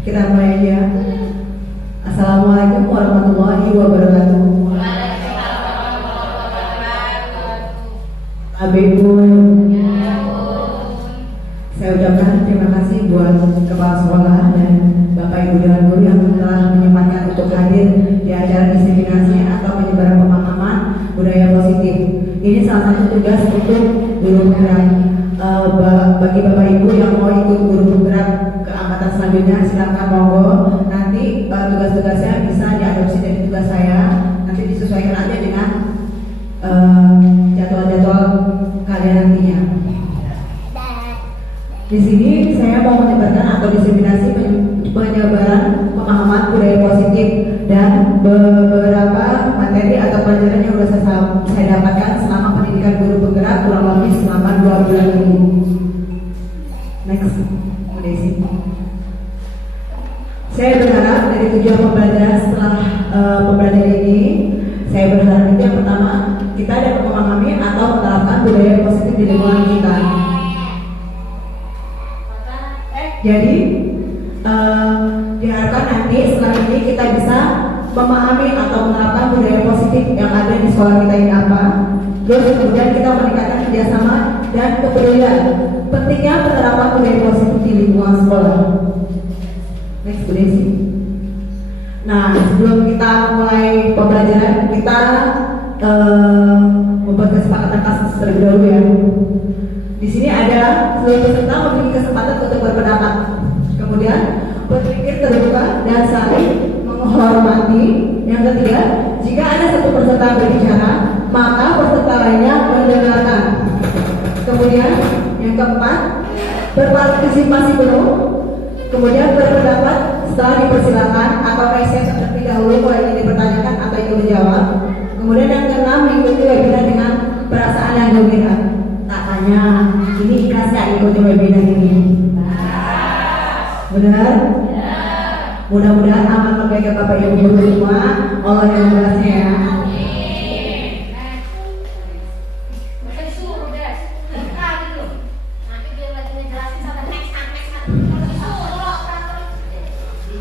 Kita mulai aja. Assalamualaikum warahmatullahi wabarakatuh. Abibun, saya ucapkan terima kasih buat kepala sekolah dan Bapak Ibu dan guru yang telah menyempatkan untuk hadir di acara diseminasi atau penyebaran pemahaman budaya positif. Ini salah satu tugas untuk guru penggerak. Bagi Bapak Ibu yang mau ikut guru penggerak ke angkatan selanjutnya, silakan monggo. Nanti tugas-tugasnya bisa diadopsi dari tugas saya. Nanti disesuaikan aja dengan jadwal-jadwal kalian nantinya. Di sini saya mau menyebarkan atau diseminasi penyebaran pemahaman budaya positif dan beberapa materi atau pelajaran yang sudah saya dapatkan selama pendidikan guru penggerak kurang lebih selama 2 bulan ini. Next, Desi. Saya berharap dari tujuan pembelajaran setelah pembelajaran ini, saya berharap itu yang pertama kita dapat memahami atau menerapkan budaya positif di lingkungan kita. Jadi diharapkan nanti setelah ini kita bisa memahami atau menerapkan budaya positif yang ada di sekolah kita ini apa. Terus kemudian kita meningkatkan kerjasama dan kepedulian pentingnya penerapan budaya positif di lingkungan sekolah. Next, Bu Desi. Nah, sebelum kita mulai pembelajaran, kita membuat kesepakatan kasus terlebih dahulu ya. Di sini ada seluruh peserta memiliki kesempatan untuk berpendapat, kemudian berpikir terbuka dan saling menghormati. Yang ketiga, jika ada satu peserta berbicara, maka peserta lainnya mendengarkan. Kemudian yang keempat, berpartisipasi penuh. Kemudian berpendapat setelah dipersilakan atau reses terlebih dahulu mulai ini dipertanyakan atau ingin menjawab. Kemudian yang keenam, mengikuti webinar dengan perasaan yang gembira. Tak tanya, ini ikhlas gak ikuti webinar ini? Benar? Mudah-mudahan aman memberikan Bapak Ibu guru semua. Allah yang membalasnya ya.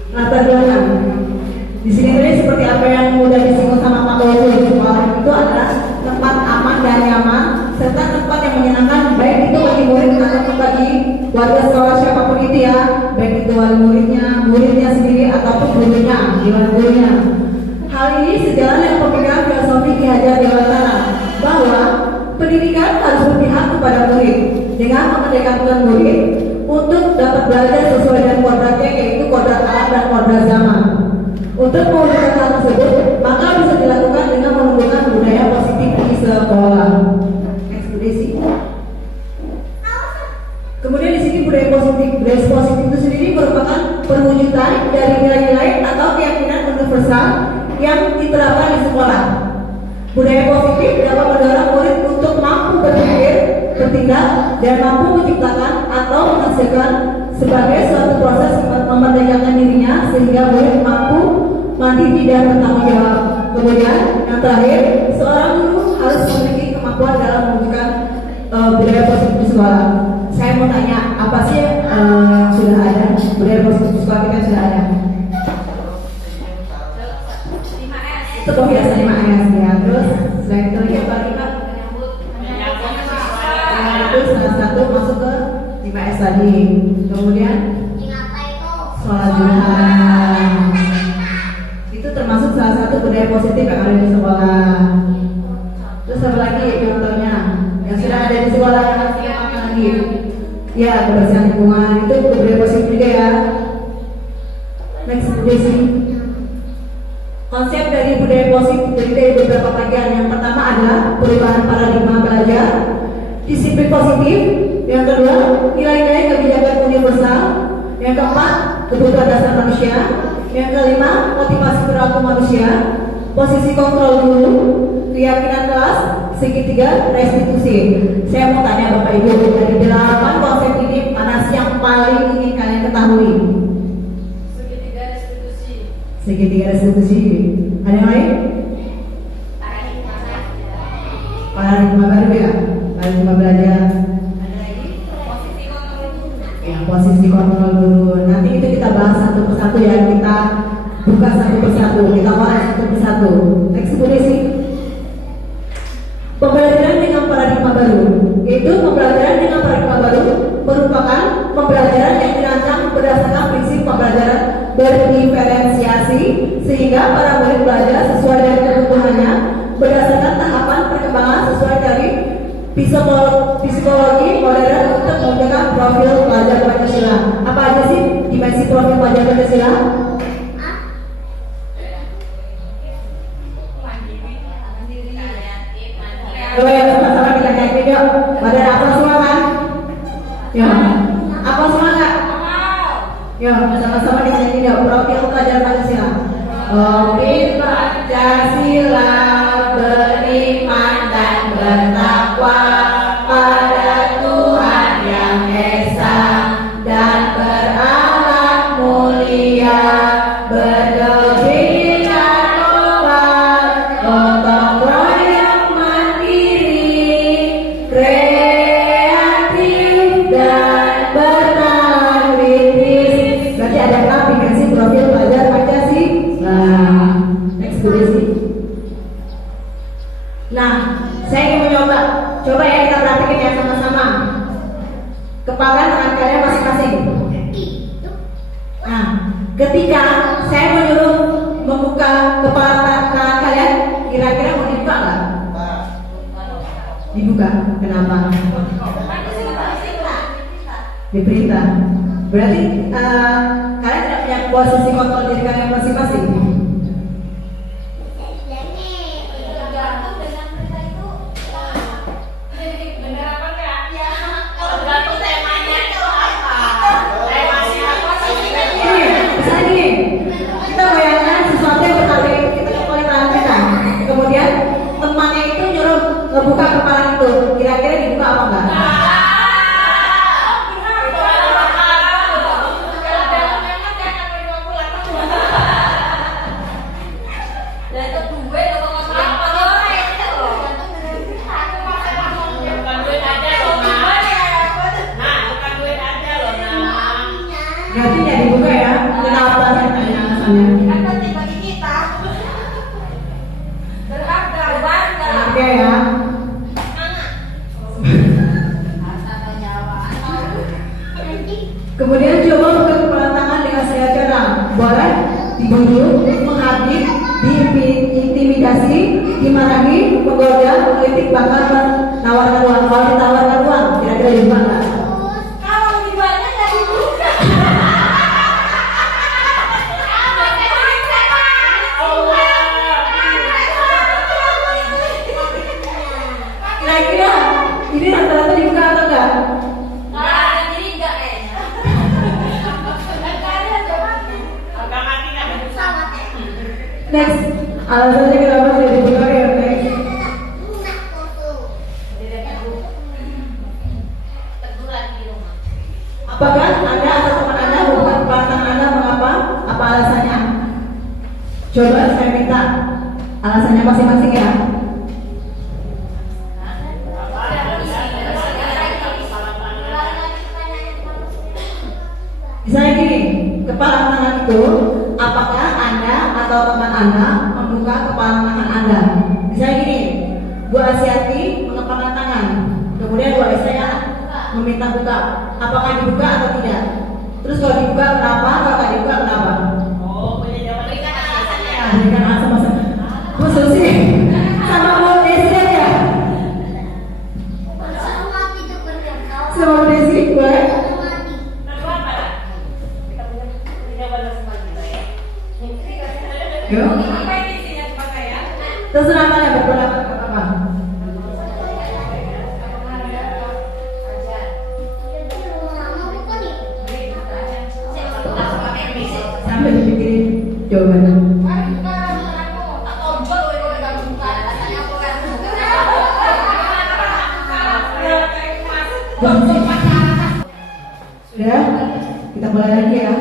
Latar belakang. Di sini seperti apa yang mudah disinggung sama Pak Guru, sekolah itu adalah tempat aman dan nyaman serta tempat yang menyenangkan, baik itu bagi murid ataupun bagi warga sekolah siapapun itu ya, baik itu wali muridnya sendiri ataupun gurunya, gurunya. Hal ini sejalan dengan pemikiran filosofi Ki Hajar Dewantara bahwa pendidikan harus berpihak kepada murid dengan memerdekakan murid untuk dapat belajar sesuai dengan kodratnya, yaitu kodrat alam dan kodrat zaman. Untuk mewujudkan hal tersebut, maka bisa dilakukan dengan menumbuhkan budaya positif di sekolah. Ekspresi. Kemudian di sini budaya positif itu sendiri merupakan perwujudan dari nilai-nilai atau keyakinan universal yang diterapkan di sekolah. Budaya positif dapat mendorong murid untuk mampu berpikir, bertindak, dan mampu menciptakan atau menghasilkan sebagai suatu proses memerdekakan dirinya sehingga murid mampu mandiri dan bertanggung jawab. Kemudian yang terakhir, seorang guru harus memiliki kemampuan dalam mewujudkan budaya positif di sekolah. Saya mau tanya, apa sih sudah ada budaya positif di sekolah kita sudah ada? Itu kebiasaan 5S ya. Terus selain itu lagi apa lagi Pak? Itu salah satu masuk ke 5S tadi. Kemudian sholat Jumat. Itu termasuk salah satu budaya positif yang ada di sekolah. Terus apa lagi contohnya yang sudah ada di sekolah yang harus diamalkan lagi? Ya, kebersihan lingkungan itu budaya positif juga ya. Next, Desi. Konsep dari budaya positif dari beberapa bagian. Yang pertama adalah perubahan paradigma belajar, disiplin positif. Yang kedua, nilai-nilai kebijakan universal. Yang keempat, kebutuhan dasar manusia. Yang kelima, motivasi perilaku manusia. Posisi kontrol guru, keyakinan kelas. Segitiga, restitusi. Saya mau tanya Bapak Ibu, dari 8 konsep ini mana sih yang paling ingin kalian ketahui? Segitiga restitusi. Ada yang lain? Paradigma baru ya? Paradigma belajar. Ada lagi? Posisi kontrol guru. Ya, posisi kontrol guru. Nanti itu kita buka satu persatu, kita bahas satu persatu. Next, Bu Desi. Pembelajaran dengan paradigma baru, yaitu pembelajaran dengan paradigma baru merupakan pembelajaran yang dirancang berdasarkan prinsip pembelajaran berdiferensiasi sehingga para murid belajar sesuai dengan kebutuhannya berdasarkan tahapan perkembangan sesuai dari psikologi modern untuk menggunakan profil pelajar Pancasila. Apa aja sih dimensi profil pelajar Pancasila? Coba ya sama-sama kita nyanyi yuk. Pada apa semua kan? Ya. Apa semua nggak? Ya, sama-sama kita nyanyi yuk. Profil pelajar Pancasila. Profil Pancasila beriman dan bertakwa pada Tuhan yang Esa dan berakhlak mulia, berdiri dan kokoh, gotong royong mandiri, kreatif dan bertahan kritis. Berarti ada aplikasi profil pelajar Pancasila. Next, Bu Desi. Nah, saya ingin coba ya kita perhatikan ya sama-sama. Kepala tangan kalian masing-masing. Nah, ketika saya menyuruh membuka kepala tangan kalian, kira-kira mau dibuka nggak? Dibuka. Kenapa? Diperintah. Berarti kalian tidak punya posisi kontrol diri kalian masing-masing. Kita bayangkan sesuatu yang berharga itu kita kepala tangan kita. Kemudian temannya itu nyuruh ngebuka kepala itu. Kira-kira dibuka apa enggak? Berarti nggak dibuka ya? Kenapa saya tanya alasannya? Oke ya. Kemudian coba buka kepala tangan dengan saya cara boleh dibujuk, menghabis, diintimidasi, dimarahi, menggoda, mengkritik, bahkan menawarkan uang. Kalau ditawarkan uang, kira-kira dibuka nggak? Kira-kira ini rata-rata dibuka atau enggak? Next, alasannya kenapa tidak dibuka ya? Next. Apakah Anda atau teman Anda membuka kepala tangan Anda mengapa? Apa alasannya? Coba saya minta alasannya masing-masing ya. Misalnya gini, kepala tangan itu, apakah Anda atau teman Anda membuka kepala tangan Anda? Misalnya gini, Bu Asyati mengepalkan tangan, kemudian Bu Aisyah meminta buka, apakah dibuka atau tidak? Terus kalau dibuka kenapa? Kalau tidak dibuka kenapa? Punya jawaban. Berikan alasannya. Berikan alasan masing-masing. Bu Susi sama Bu Desi ya? Sama Bu Desi, boleh? Yuk. Apa ini isinya coba saya? Terserah kalian berpendapat apa? Sampai dipikirin jawabannya. Sudah, kita mulai lagi ya.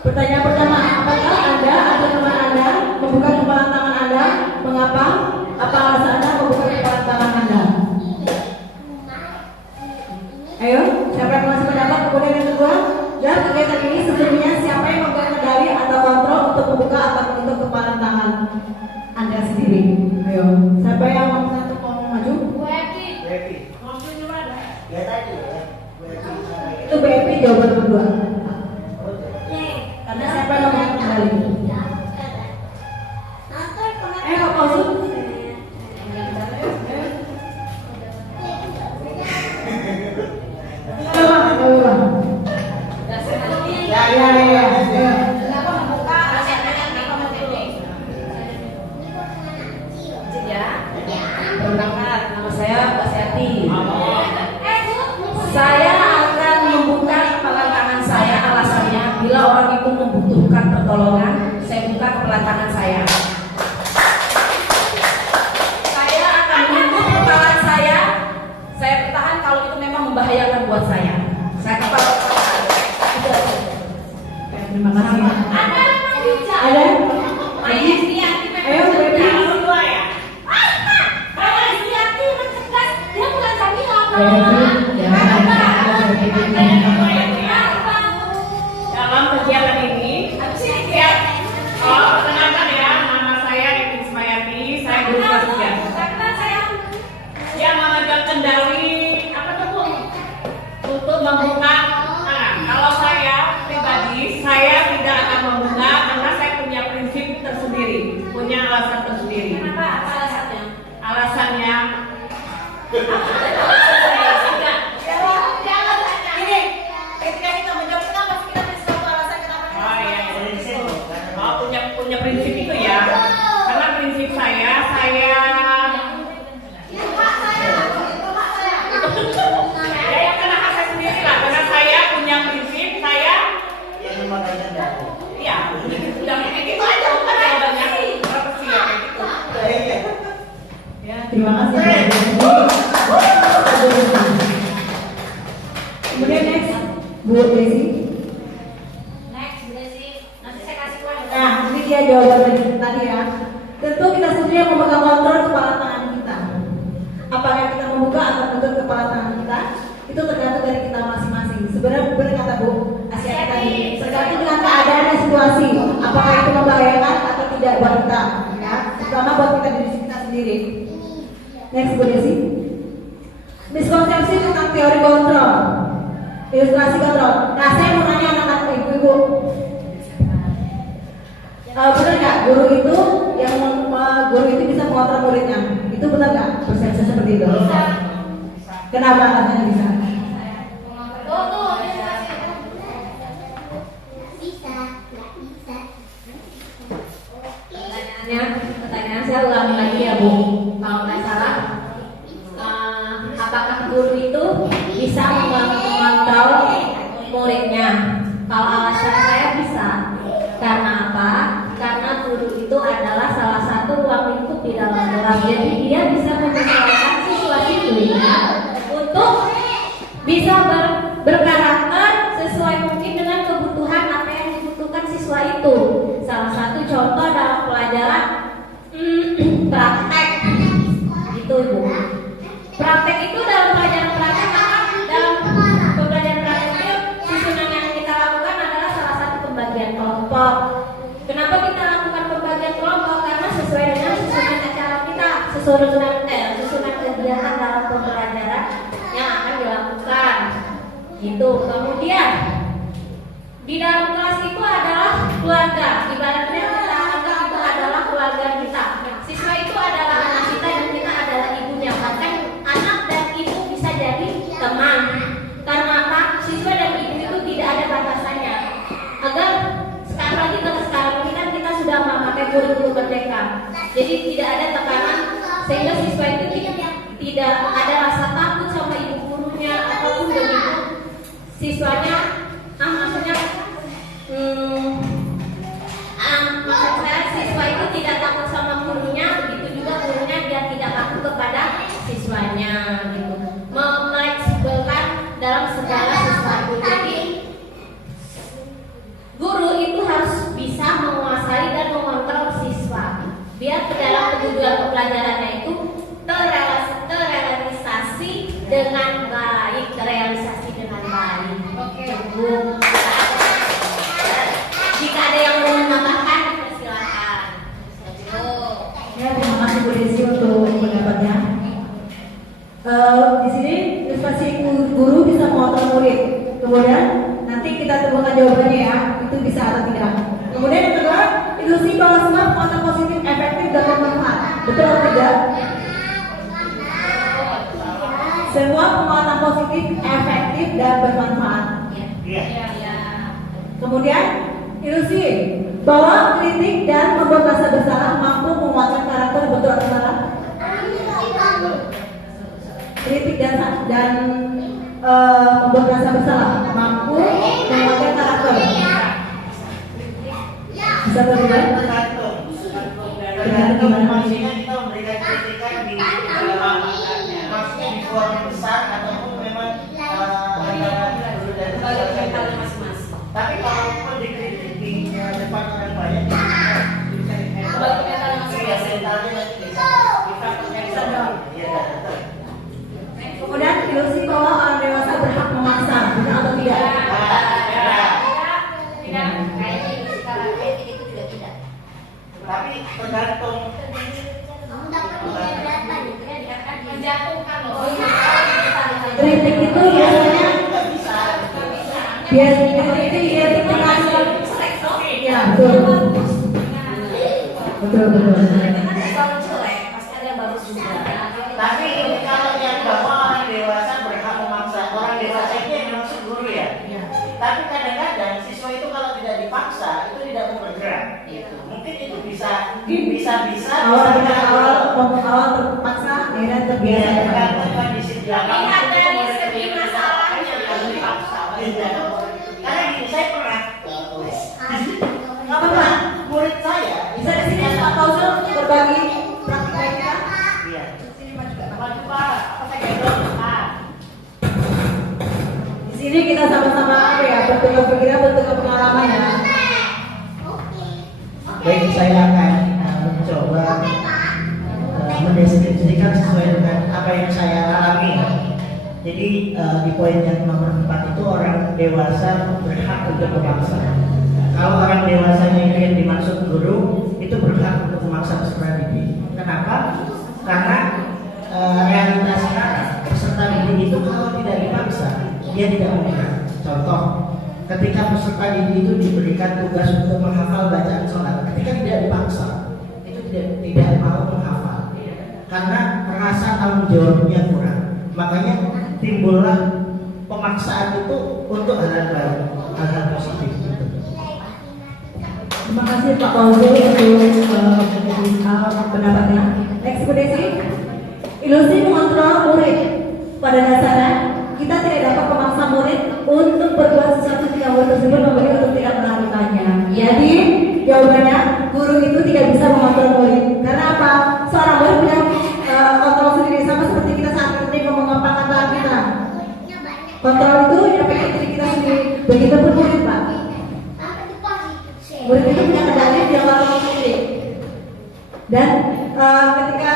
Pertanyaan pertama, apakah Anda atau teman Anda membuka kepala tangan Anda? Mengapa? Apa alasan Anda membuka kepala tangan Anda? Ayo, siapa yang masih pendapat? Kemudian yang kedua, dan kegiatan ini sesungguhnya siapa yang membuat kendali atau Kenapa membuka? Perkenalkan, nama saya Mbak Seti. Saya akan membuka kepala tangan saya, alasannya bila orang itu membutuhkan pertolongan, saya buka kepala tangan saya. Saya akan menutup kepala saya bertahan kalau itu memang membahayakan buat saya. Saya kepala tangan. Itu aja. Terima kasih. Ada? Ayo, baby. Dalam kegiatan ini, siap. Perkenalkan ya, nama saya Edi Ismayati, saya guru kelas 3. Yang memegang kendali apa tuh Bu? Untuk membuka tangan. Kalau saya pribadi, saya tidak akan membuka karena saya punya prinsip tersendiri, punya alasan tersendiri. Kenapa? Apa alasannya? Alasannya punya prinsip itu ya, karena prinsip saya ya karena hak saya sendiri lah, karena saya punya prinsip saya ya udah kayak gitu aja bukan jawabannya berapa sih ya kayak gitu. Ya, terima kasih. Kemudian next, Bu Desi. Nah, ini dia jawaban tadi ya. Tentu kita setuju yang memegang kontrol kepala tangan kita. Apakah kita membuka atau menutup kepala tangan kita, itu tergantung dari kita masing-masing. Sebenarnya benar kata Bu Asia tadi, tergantung dengan keadaan dan situasi. Apakah itu membahayakan atau tidak buat kita, ya. Terutama buat kita diri kita sendiri. Next, Bu Desi. Miskonsepsi tentang teori kontrol, ilustrasi kontrol. Nah, saya mau nanya anak-anak ibu-ibu. Benar nggak guru itu bisa mengontrol muridnya? Itu benar nggak persepsi seperti itu? Kenapa katanya bisa? Pertanyaan saya ulangi lagi ya Bu. Kalau nggak salah, apakah guru itu bisa mengontrol muridnya? Kalau alasan saya bisa. Karena apa? Karena guru itu adalah salah satu ruang lingkup di dalam kelas. Jadi dia bisa menyesuaikan siswa itu untuk bisa berkarakter sesuai mungkin dengan kebutuhan apa yang dibutuhkan siswa itu. Salah satu contoh dalam pelajaran praktek itu Bu. Praktek itu dalam pelajaran praktek dalam pembelajaran praktek itu susunan yang kita lakukan adalah salah satu pembagian kelompok. Kenapa kita lakukan pembagian kelompok? Karena sesuai dengan susunan acara kita, susunan kegiatan dalam pembelajaran yang akan dilakukan. Gitu. Kemudian di dalam kelas itu adalah keluarga. Ibaratnya kita anggap itu adalah keluarga kita. Siswa itu adalah anak kita dan kita adalah ibunya. Bahkan anak dan ibu bisa jadi teman. Karena apa? Siswa dan ibu itu tidak ada batasannya. Agar sekarang ini kan kita sudah memakai kurikulum merdeka. Jadi tidak ada tekanan sehingga siswa itu tidak ada rasa takut sama ibu gurunya ataupun begitu. Siswanya maksud saya siswa itu tidak takut sama gurunya, begitu juga gurunya dia tidak takut kepada siswanya gitu. Meleksibelkan dalam segala sesuatu. Jadi guru itu harus bisa menguasai dan mengontrol siswa biar ke dalam tujuan pembelajarannya itu terrealisasi dengan baik, Oke, Bu. Jika ada yang mau menambahkan, silakan. Ya, terima kasih Bu Desi untuk pendapatnya. Di sini ilustrasi guru bisa mengontrol murid. Kemudian nanti kita temukan jawabannya ya, itu bisa atau tidak. Kemudian yang kedua, ilusi bahwa semua penguatan positif efektif dan bermanfaat. Betul atau tidak? Semua penguatan positif efektif dan bermanfaat. Iya. Kemudian ilusi bahwa kritik dan membuat rasa bersalah mampu menguatkan karakter, betul atau salah? Kritik dan membuat rasa bersalah mampu menguatkan karakter. Bisa berbeda? Tergantung maksudnya kita memberikan kritikan di maksudnya di forum besar ataupun memang antara guru dan siswa. Tapi kalau pun dikritik di depan orang banyak, ya mentalnya nanti bisa Kemudian ilusi bahwa orang dewasa berhak memaksa, benar atau tidak? Tapi tergantung Kritik itu biasanya itu identik dengan ya betul. tapi kalau yang bahwa orang dewasa berhak memaksa, orang dewasa itu yang dimaksud guru ya. Tapi kadang-kadang siswa itu kalau tidak dipaksa itu tidak mau bergerak. Mungkin itu bisa Awal terpaksa, akhirnya terbiasa. tergantung kondisi belakang. Lihat dari segi masalahnya. Karena gini, saya pernah Nggak apa-apa. murid saya Bisa di sini Pak Fauzul berbagi praktik kita. iya. Di sini kita sama-sama apa ya, bertukar pikiran, bertukar pengalaman ya. Baik, saya akan mencoba mendeskripsikan sesuai dengan apa yang saya alami. Jadi di poin yang nomor 4 itu orang dewasa berhak untuk memaksa. Kalau orang dewasanya itu yang dimaksud guru, itu berhak untuk memaksa peserta didik. Kenapa? Karena realitas sekarang peserta didik itu kalau tidak dipaksa, dia tidak bergerak. Contoh, ketika peserta didik itu diberikan tugas untuk menghafal bacaan sholat, ketika tidak dipaksa, itu tidak mau menghafal, karena merasa tanggung jawabnya kurang. Makanya timbullah pemaksaan itu untuk hal-hal baru, hal-hal positif. Terima kasih Pak Fauzul untuk pendapatnya. Ekspedisi ilusi mengontrol murid. Pada dasarnya kita tidak dapat memaksa murid untuk berbuat sesuatu jika murid tersebut memilih untuk tidak melakukannya. Jadi jawabannya guru itu tidak bisa mengontrol murid. Karena apa? Seorang murid punya kontrol sendiri, sama seperti kita saat ini ngomong kata kita. Kontrol itu dapat diri kita sendiri. Begitu pun murid Pak. Murid itu punya kendali dia ngomong sendiri. Dan ketika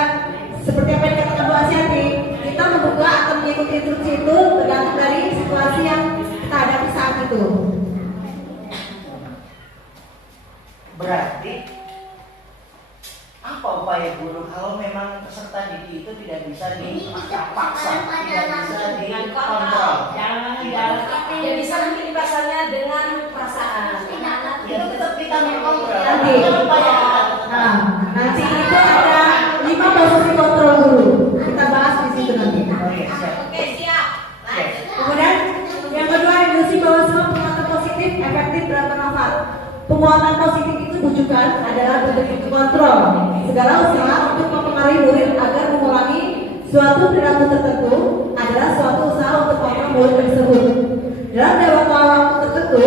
seperti apa yang dikatakan Bu Asyati, kita membuka atau mengikuti instruksi itu tergantung dari situasi yang kita hadapi saat itu. Berarti apa upaya guru kalau memang peserta didik itu tidak bisa dipaksa, tidak bisa dikontrol? Ya bisa nanti dipasangnya dengan perasaan. Ya tetap kita mengontrol. Nanti. Apa upaya kita? Nah, nanti itu ada 5 posisi kontrol guru. Kita bahas di situ nanti. Oke, siap. Oke, siap. Oke. Kemudian yang kedua, ilusi bahwa semua penguatan positif efektif dan bermanfaat. Penguatan positif itu tujukan adalah bentuk kontrol segala usaha untuk mempengaruhi murid agar mengulangi suatu perilaku tertentu adalah suatu usaha untuk kontrol murid tersebut. Dalam jangka waktu tertentu,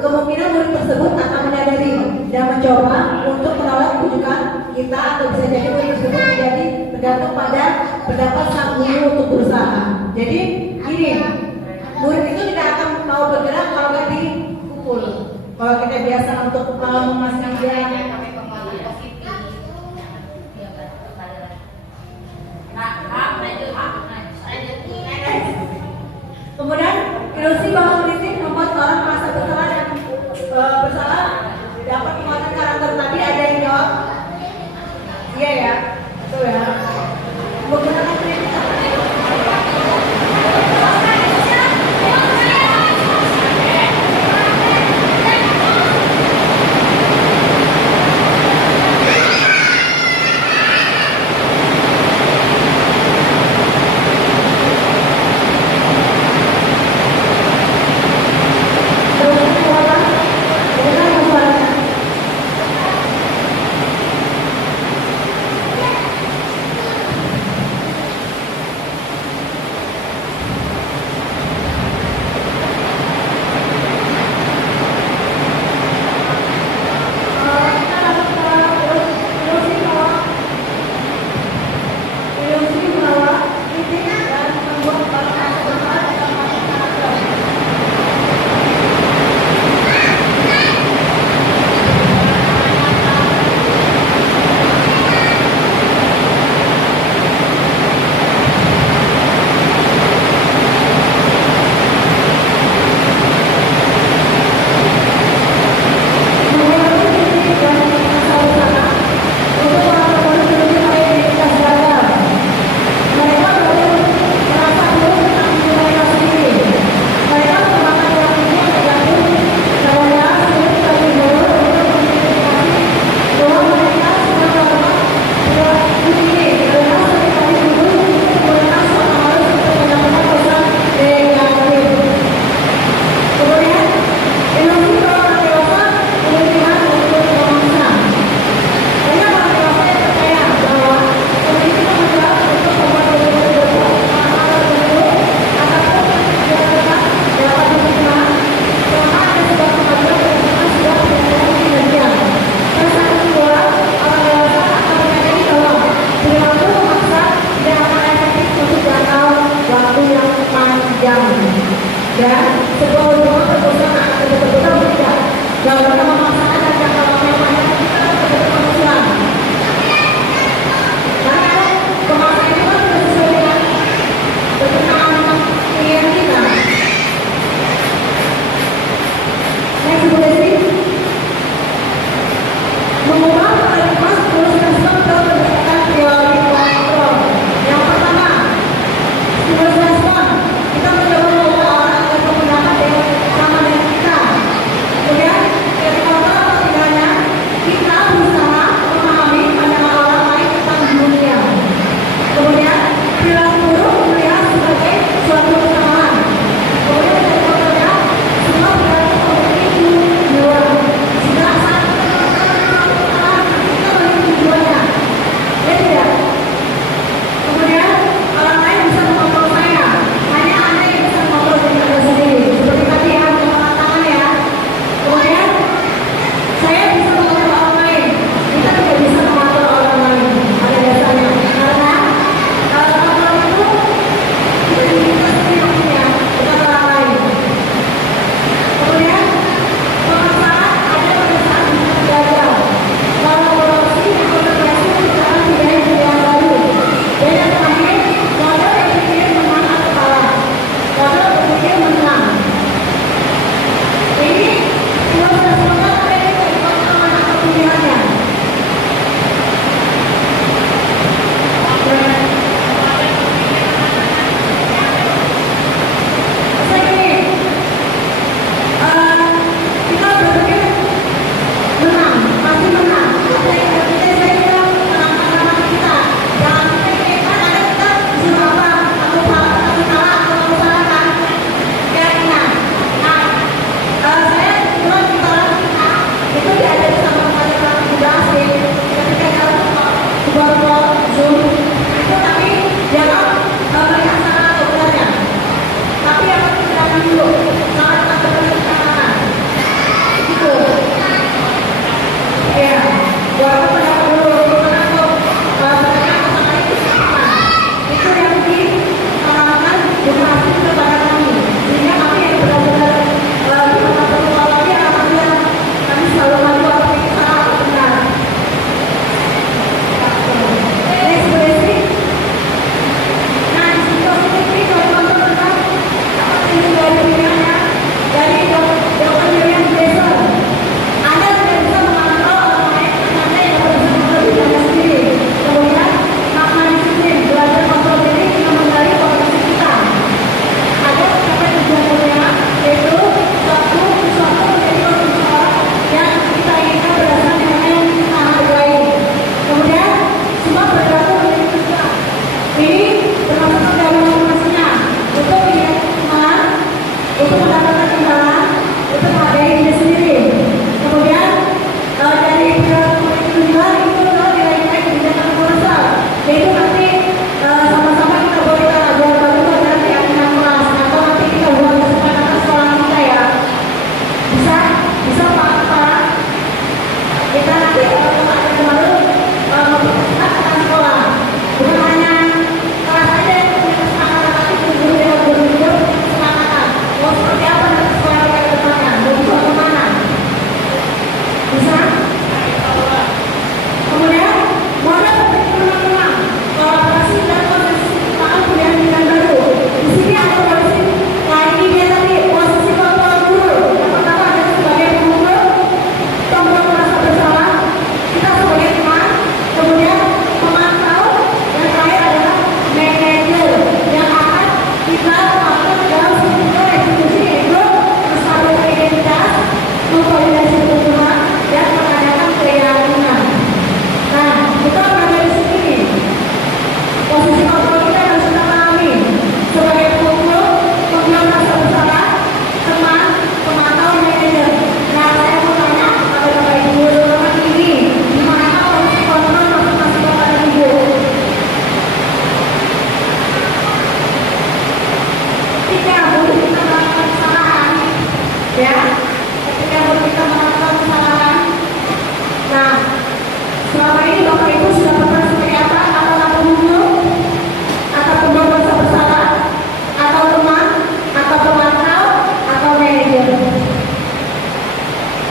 kemungkinan murid tersebut akan menyadari dan mencoba untuk menolak tujukan kita, atau bisa jadi murid tersebut menjadi tergantung pada pendapat sang guru untuk berusaha. Jadi ini murid itu tidak akan mau bergerak kalau nggak dipukul. Kalau kita biasa untuk memasang dia. Kemudian ilusi bahwa kritik membuat orang merasa bersalah dan bersalah dapat menguatkan karakter. Tadi ada yang jawab iya ya, betul ya. Menggunakan kritik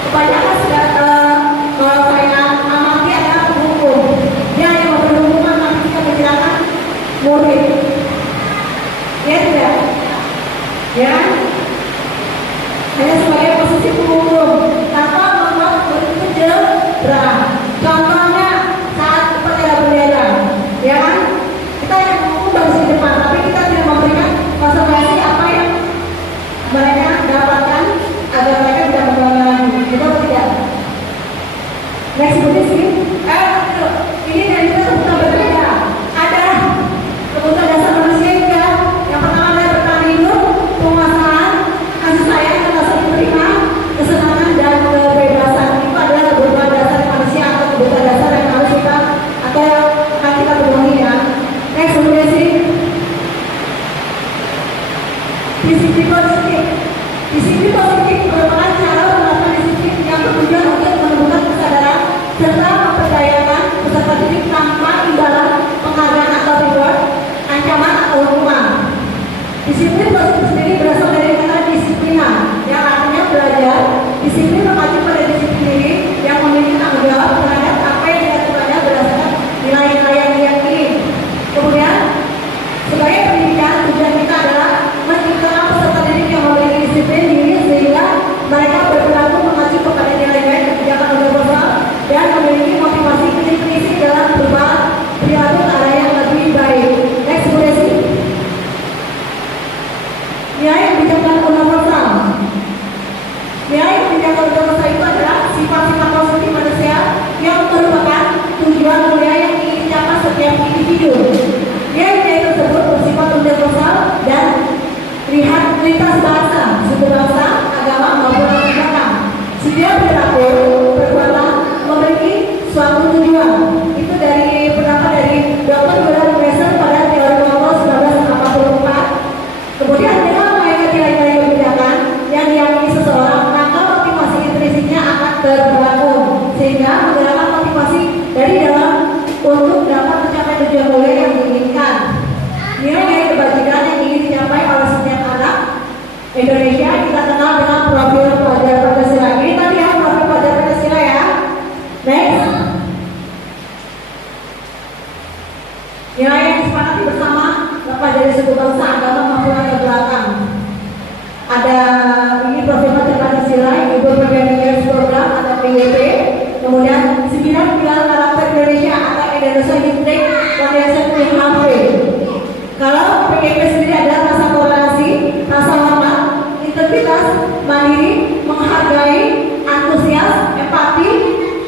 Kebanyakan sudah kalau saya amati adalah hukum. Dia hanya memberi hukuman tapi tidak menjelaskan murid. Ya tidak? Ya? Hanya sebagai posisi penghukum tanpa membuat begitu cedera. Contohnya saat upacara bendera, ya kan? Kita yang menghukum dari sisi depan, tapi kita tidak memberikan konsekuensi apa yang mereka dapatkan agar mereka tidak mengulangi lagi. Itu tidak. Next posisi. Ini dari kita kebutuhan berbeda. Ada kebutuhan dasar manusia juga. Yang pertama adalah bertahan hidup, penguasaan, kasih sayang, dan rasa diterima, kesenangan dan kebebasan. Itu adalah kebutuhan dasar manusia atau kebutuhan dasar yang harus kita atau yang akan kita penuhi ya. Next posisi. Disiplin positif. Disiplin positif merupakan cara menerapkan disiplin yang bertujuan untuk menumbuhkan kesadaran serta memperdayakan peserta didik tanpa imbalan, penghargaan atau reward, ancaman atau hukuman. Disiplin positif sendiri berasal dari kata disiplina, yang artinya belajar. Disiplin mengacu pada disiplin diri yang memiliki tanggung jawab terhadap apa yang dilakukannya berdasarkan nilai-nilai yang diyakini. Kemudian, sebagai pendidikan, tujuan kita adalah menciptakan peserta didik yang memiliki disiplin diri sehingga mereka berperilaku mengacu kepada nilai-nilai kebijakan universal dan memiliki motivasi intrinsik dalam berubah perilaku ke arah yang lebih baik. Next budesi. Nilai kebijakan universal. Nilai kebijakan universal itu adalah sifat-sifat positif manusia yang merupakan tujuan mulia yang ingin dicapai setiap individu. Nilai-nilai tersebut bersifat universal dan lintas bahasa, suku bangsa, agama maupun latar belakang. Setiap perilaku, perbuatan memiliki suatu tujuan. Itu dari pendapat dari Dr. William Glaser pada teori kelompok 1944. Kemudian dengan mengaitkan nilai-nilai kebijakan yang diyakini seseorang, maka motivasi intrinsiknya akan terbangun sehingga menggerakkan motivasi dari dalam untuk dapat mencapai tujuan mulia yang diinginkan. Nilai-nilai kebajikan yang ingin dicapai oleh setiap anak Indonesia kita kenal dengan profil pelajar Pancasila. Ini tadi ya profil pelajar Pancasila ya. Next. Nilai yang disepakati bersama lepas dari suku bangsa, agama maupun latar belakang. Ada ini profil pelajar Pancasila, Ibu Pergantian Program atau PYP. Kemudian 9 pilar karakter Indonesia atau Indonesia Unique Foundation IHP. Kalau PKP sendiri adalah rasa toleransi, rasa hormat, integritas, mandiri, menghargai, antusias, empati,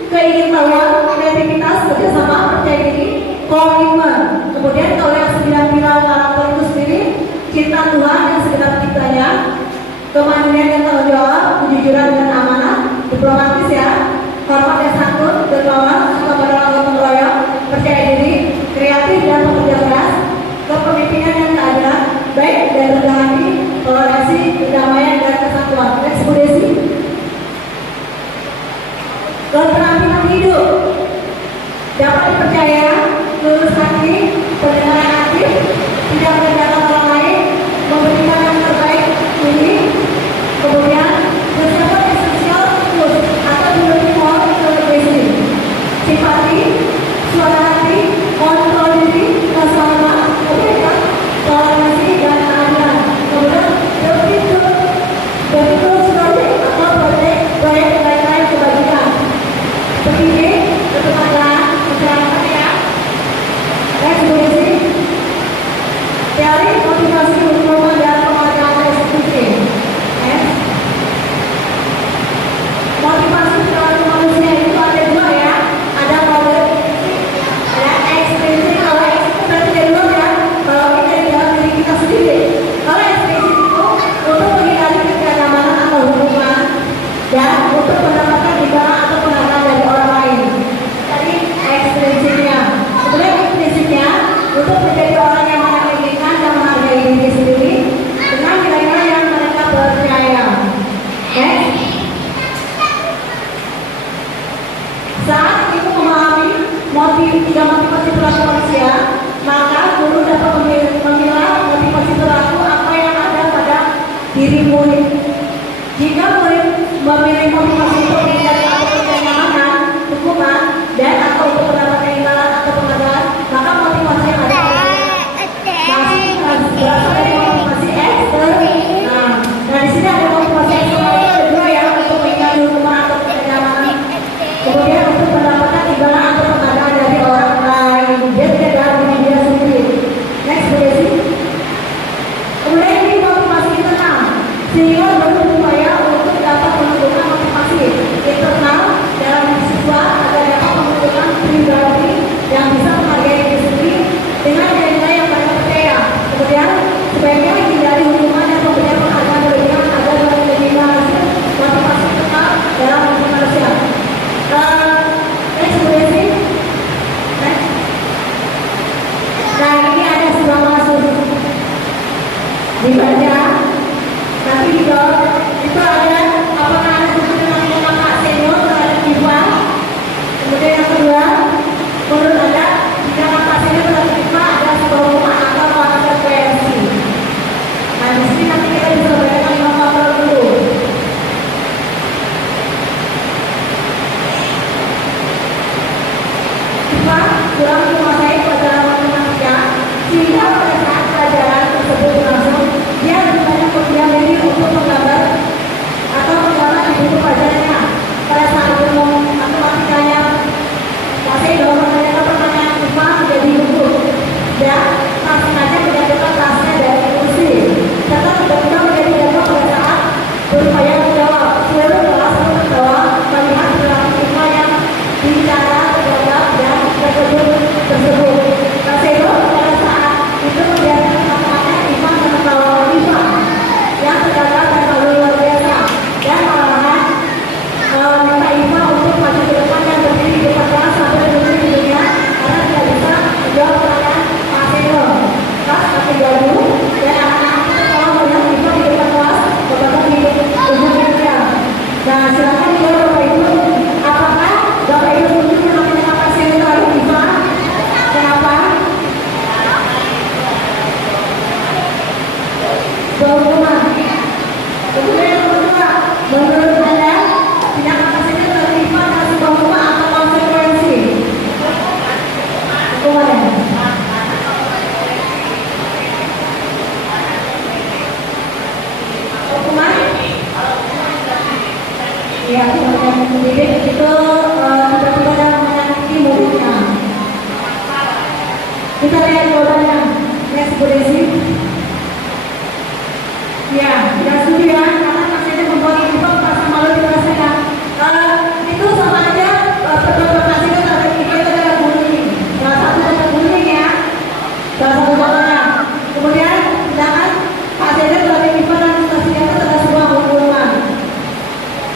keingintahuan, kreativitas, kerjasama, percaya diri, komitmen. Kemudian kalau yang 9 pilar karakter itu sendiri, cinta Tuhan yang segenap ciptanya, kemandirian dan tanggung jawab, kejujuran dan amanah, diplomatis ya, hormat dan santun, dermawan, suka pada gotong royong, percaya diri, kreatif dan pekerja keras, kepemimpinan yang keadilan, baik dan rendah hati, toleransi, kedamaian dan kesatuan. Next budesi. Keterampilan hidup dapat dipercaya, lulus hati, pendengaran aktif, tidak merendahkan orang lain, memberikan yang terbaik ini. Kemudian persiapan esensial plus atau delivery more integration, simpati, suara hati, kontrol diri, rasa hormat, kebaikan, toleransi dan keadilan. Kemudian begitu seperti atau proyek nilai-nilai kebajikan, pendidik, ketetanggaan, masyarakat ya. Next budesi. Teori motivasi hukuman dan penghargaan eksekusi. Motivasi perilaku manusia itu ada dua ya. Ada pada ada ekstrinsik. Kalau ekstrinsik berarti dari luar ya. Kalau ini dari dalam diri kita sendiri. Kalau ekstrinsik itu untuk menghindari ketidaknyamanan atau hubungan dan untuk mendapatkan imbalan atau penghargaan dari orang lain. Tadi ekstrinsiknya. Kemudian intrinsiknya untuk menjadi orang yang menginginkan dan menghargai diri sendiri dengan nilai-nilai yang mereka percaya. Saat ibu memahami motivasi perilaku manusia, maka guru dapat memilah motivasi perilaku apa yang ada pada diri murid. Jika murid memilih motivasi itu mendidik itu tiba-tiba dan menyakiti muridnya. Kita lihat jawabannya. Next, Bu Desi. Ya, tidak setuju ya, karena pasiennya membuat uniform merasa malu di kelas saya. Itu sama aja perbuatan pasiennya terhadap kita itu adalah bullying. Salah satu bentuk bullying ya. Salah satu contohnya. Kemudian, sedangkan pasiennya terhadap uniform dan pasiennya itu adalah sebuah hukuman.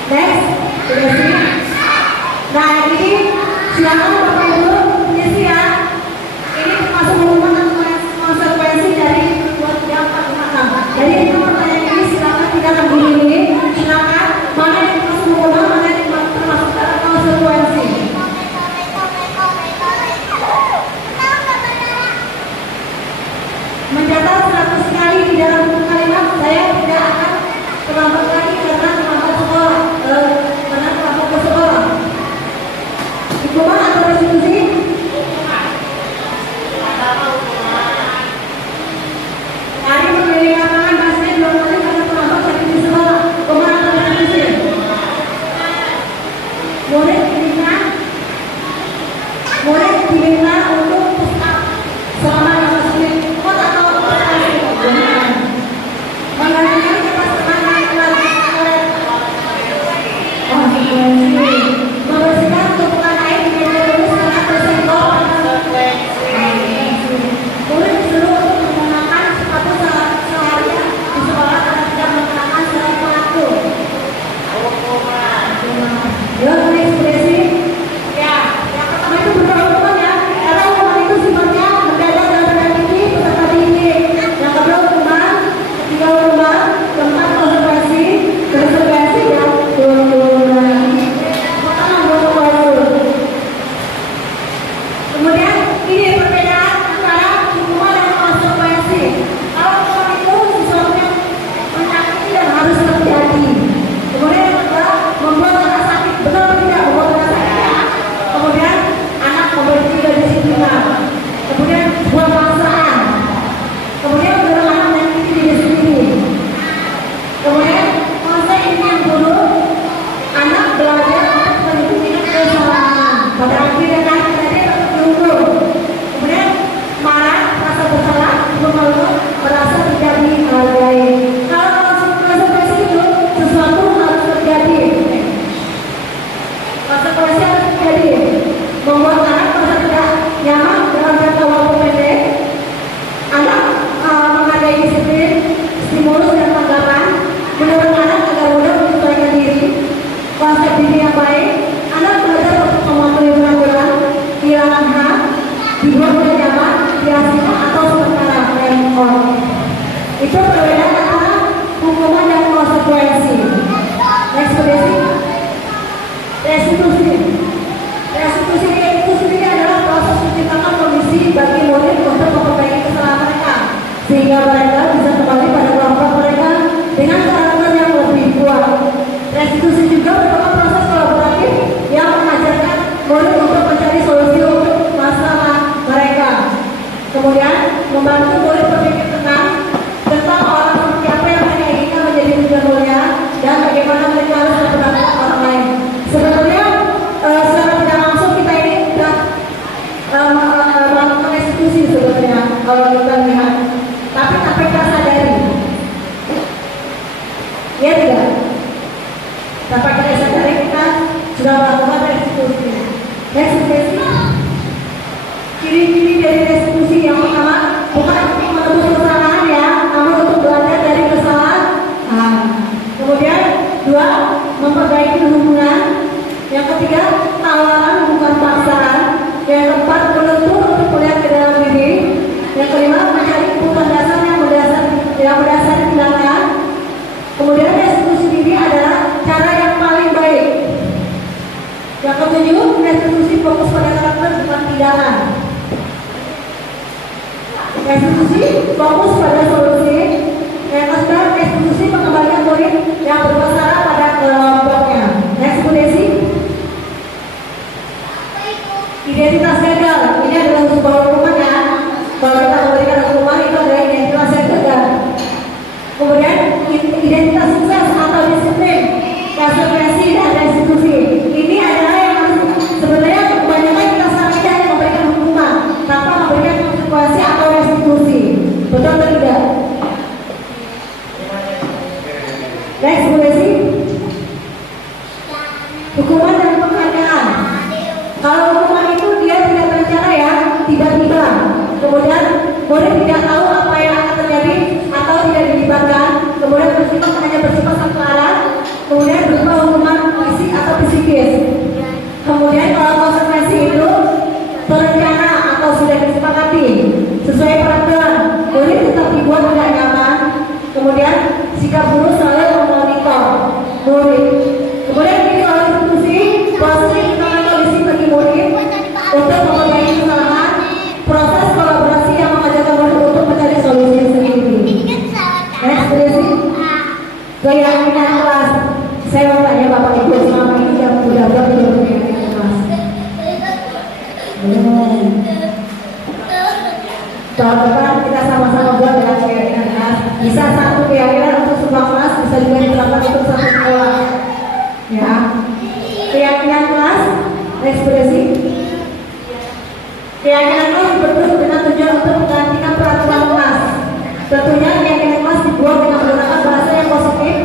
Next, Bu Desi. Nah, ini silakan Bapak Ibu mengisi ya. Ini termasuk hukuman dan konsekuensi dari buat yang pertama. Jadi itu pertanyaan ini silakan tidak membuli, silakan mana yang termasuk hukuman, mana yang termasuk konsekuensi. Mencatat 100 kali di dalam kalimat saya tidak akan terlambat lagi karena terlambat sekolah, karena terlambat ke sekolah. Hukuman atau restitusi? Hari memilih lapangan basket 2 kali karena terlambat lagi di sekolah. Hukuman atau restitusi? Murid diminta untuk push up selama 15 menit. Kuat atau menggantikan kita semangat konsekuensi. Membersihkan tumpukan air di meja tulis karena tersenggol. Murid disuruh untuk menggunakan sepatu seharian di sekolah karena tidak menggunakan sepatu. Ya, ekspresi. Ya, yang pertama itu berupa hukuman ya, karena hukuman itu sifatnya mendadak dan berarti peserta didik. Yang kedua hukuman, ketiga hukuman, keempat konsekuensi dan hukuman. Kemudian ini perbedaan antara hukuman dan konsekuensi. Kalau hukuman itu sesuatu yang menyakiti dan harus terjadi. Kemudian yang kedua membuat anak sakit, betul atau tidak membuat anak sakit ya. Kemudian anak memberhenti dari disiplinan. Kemudian buat paksaan. Kemudian menyuruh anak menyakiti diri sendiri. Kemudian konsep ini yang buruk, anak belajar untuk menyembunyikan kesalahan. Pada akhirnya kan dia tetap dihukum. Kemudian marah, rasa bersalah, malu, merasa tidak dihargai. Kalau konsekuensi itu sesuatu harus terjadi. Konsekuensi harus terjadi. Membuat anak merasa tidak nyaman dalam jangka waktu pendek. Anak menghargai disiplin, stimulus dan tanggapan. Menurut anak agar mudah menyesuaikan diri. Konsep diri yang baik. Anak belajar untuk mematuhi peraturan, kehilangan hak, dibuat tidak nyaman, dihasilkan atau sementara itu perbedaan antara hukuman dan konsekuensi. Next, Bu Desi. Restitusi. Restitusi itu sendiri adalah proses menciptakan kondisi bagi murid untuk memperbaiki kesalahan mereka, sehingga mereka bisa kembali pada kelompok mereka dengan karakter yang lebih kuat. Restitusi juga merupakan proses kolaboratif yang mengajarkan murid untuk mencari solusi untuk masalah mereka. Kemudian membantu murid berpikir tentang orang seperti apa yang mereka inginkan menjadi tujuan mulia dan bagaimana mereka harus memperlakukan orang lain. Sebenarnya secara tidak langsung kita ini sudah melakukan restitusi sebenarnya kalau kita lihat, tapi tanpa kita sadari, ya tidak. Tanpa kita sadari kita sudah melakukan restitusi. Restitusi. Ciri-ciri dari restitusi yang pertama bukan untuk menebus kesalahan ya, namun untuk belajar dari kesalahan. Kemudian dua, memperbaiki hubungan. Yang ketiga, tawaran bukan paksaan. Yang keempat, menuntut untuk melihat ke dalam diri. Yang kelima, mencari kebutuhan dasar yang berdasar tindakan. Kemudian restitusi diri adalah cara yang paling baik. Yang ketujuh, restitusi fokus pada karakter bukan tindakan. Restitusi fokus pada solusi. Yang kedua, restitusi mengembalikan murid yang bermasalah pada kelompoknya. Next, Bu Desi. Identitas gagal. Ini adalah sebuah hukuman ya. Kalau kita memberikan hukuman itu adalah identitas yang gagal. Kemudian identitas sukses atau disiplin, konsekuensi dan restitusi. Kalau hukuman itu dia tidak berencana ya, tiba-tiba. Kemudian murid tidak tahu apa yang akan terjadi atau tidak dilibatkan. Kemudian hanya bersifat satu arah. Kemudian berupa hukuman fisik atau psikis. Kemudian kalau konsekuensi itu terencana atau sudah disepakati sesuai peraturan, murid tetap dibuat tidak nyaman. Kemudian sikap guru selalu memonitor murid. Kemudian ini oleh institusi proses internal kondisi bagi murid untuk memperbaiki kesalahan, proses kolaborasi yang mengajarkan murid untuk mencari solusi sendiri. Next, keyakinan kelas. Saya mau tanya Bapak Ibu selama ini yang sudah keyakinan kelas. Tahun depan kita sama-sama buat dengan keyakinan kelas. Bisa satu keyakinan untuk sebuah kelas, bisa juga diterapkan untuk satu sekolah. Ya, keyakinan kelas, ekspresi. Keyakinan kelas dibentuk dengan tujuan untuk menggantikan peraturan kelas. Tentunya keyakinan kelas dibuat dengan menggunakan bahasa yang positif.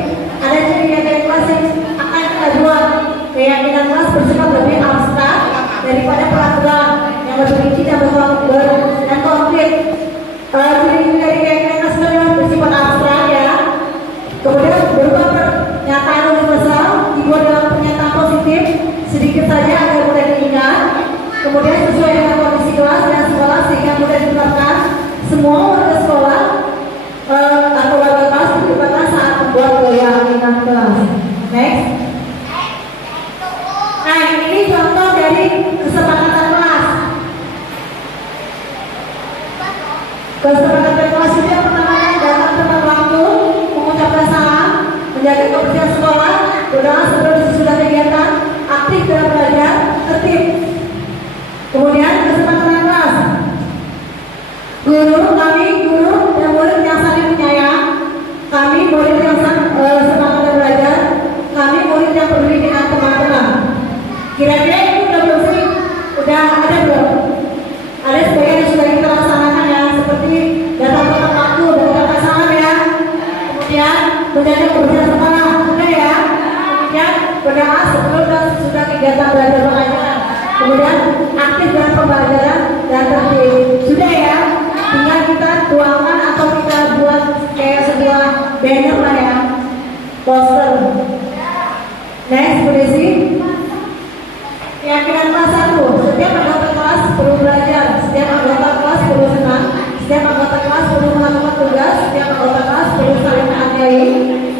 Ada jenis keyakinan kelas yang akan kita buat. Keyakinan kelas bersifat lebih abstrak daripada peraturan yang berperinci dan konkret. Ciri dari keyakinan kelas memang bersifat abstrak ya. Kemudian berupa pernyataan universal dibuat dalam pernyataan positif sedikit saja agar mudah diingat. Kemudian sesuai dengan kondisi kelas dan sekolah sehingga mudah diterapkan. Semua warga sekolah atau warga kelas dilibatkan saat membuat keyakinan kelas. Next. Nah, ini contoh dari kesepakatan kelas. Kesepakatan kelas itu yang pertama datang tepat waktu, mengucapkan salam, menjaga kebersihan sekolah, berdoa sebelum sesudah kegiatan, aktif dalam belajar, tertib. Kemudian kesepakatan kelas. Kami guru dan murid yang saling menyayang, kami murid yang semangat belajar, kami murid yang peduli dengan teman-teman. Kira-kira itu udah belum sih? Udah ada belum? Ada sebagian yang sudah kita laksanakan ya, seperti datang tepat waktu, mengucapkan salam ya. Kemudian menjaga kebersihan sekolah, sudah ya. Kemudian berdoa sebelum dan sesudah kegiatan belajar mengajar. Kemudian aktif dalam pembelajaran dan tertib, sudah ya. Tinggal kita tuangkan atau kita buat kayak sebuah banner lah ya, poster. Next, berisi. Keyakinan kelas 1, setiap anggota kelas perlu belajar, setiap anggota kelas perlu senang, setiap anggota kelas perlu melakukan tugas, setiap anggota kelas perlu saling menghargai,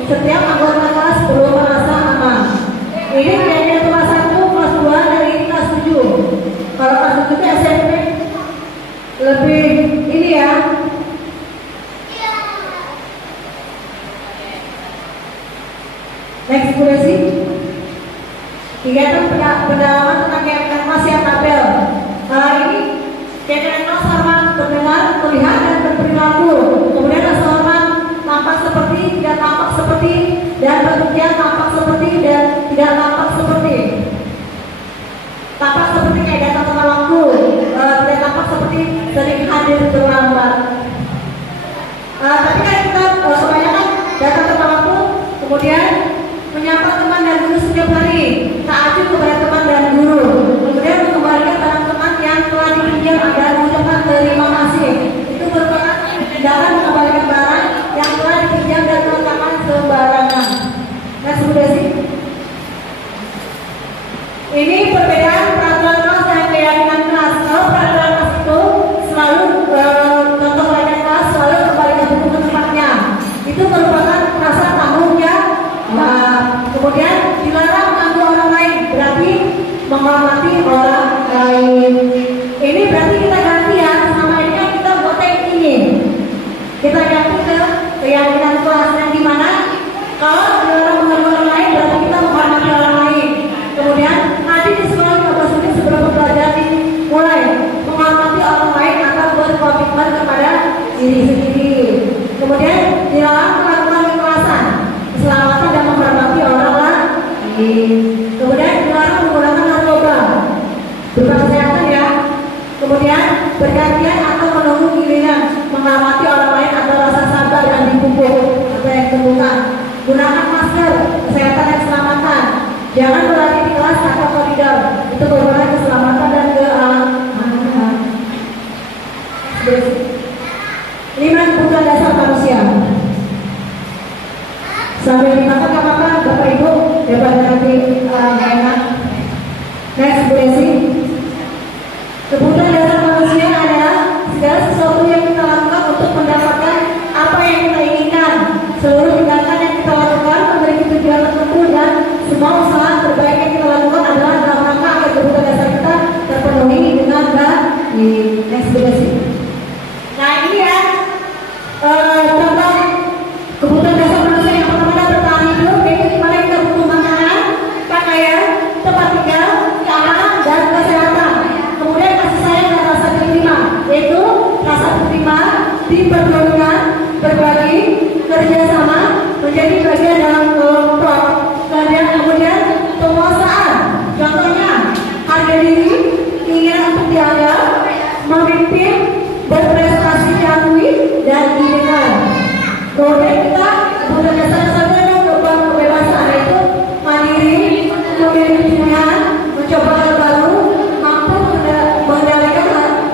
setiap anggota kelas perlu merasa aman. Ini keyakinan kelas 1, kelas 2, dan ini kelas 7. Kalau kelas 7 itu SMP lebih ini ya. Next, kurasi. Kegiatan pendalaman tentang keyakinan kelas yang tabel. Ini keyakinan kelas hormat terdengar, terlihat dan berperilaku. Kemudian rasa hormat tampak seperti, tidak tampak seperti, dan bentuknya tampak seperti dan tidak tampak seperti. Tampak seperti kayak datang tepat waktu, tidak tampak seperti sering hadir terlambat. Tapi kan kita kebanyakan datang tepat waktu, kemudian menyapa teman dan guru setiap hari, taat kepada teman dan guru, kemudian mengembalikan barang teman yang telah dipinjam dan mengucapkan terima kasih. Itu merupakan tindakan mengembalikan barang yang telah dipinjam dan meletakkan sembarangan. Nah, sudah sih. Ini perbedaan peraturan kelas dan keyakinan kelas. Kalau peraturan kelas itu selalu contoh keyakinan kelas selalu kembalikan buku ke tempatnya. Itu merupakan rasa tanggung jawab. Kemudian dilarang mengganggu orang lain, berarti menghormati orang lain. Ini berarti kita ganti ya, sama ini kan kita buat yang ini. Kita ganti ke keyakinan kelas yang dimana kalau dilarang mengganggu orang lain berarti kita menghormati orang lain. Kemudian hadir di sekolah 15 menit sebelum pembelajaran dimulai, menghormati orang lain atau berkomitmen kepada diri sendiri. Kemudian dilarang melakukan kekerasan, keselamatan dan menghormati orang lain. Kemudian dilarang menggunakan narkoba, berupa kesehatan ya. Kemudian bergantian atau menunggu giliran, menghormati orang lain atau rasa sabar dan dipupuk atau yang ditemukan. Gunakan masker, kesehatan dan keselamatan. Jangan berlari di kelas atau koridor, itu merupakan keselamatan dan didengar. Kemudian kita bekerja sama dengan kebebasan, yaitu mandiri, memiliki pilihan, mencoba hal baru, mampu mengendalikan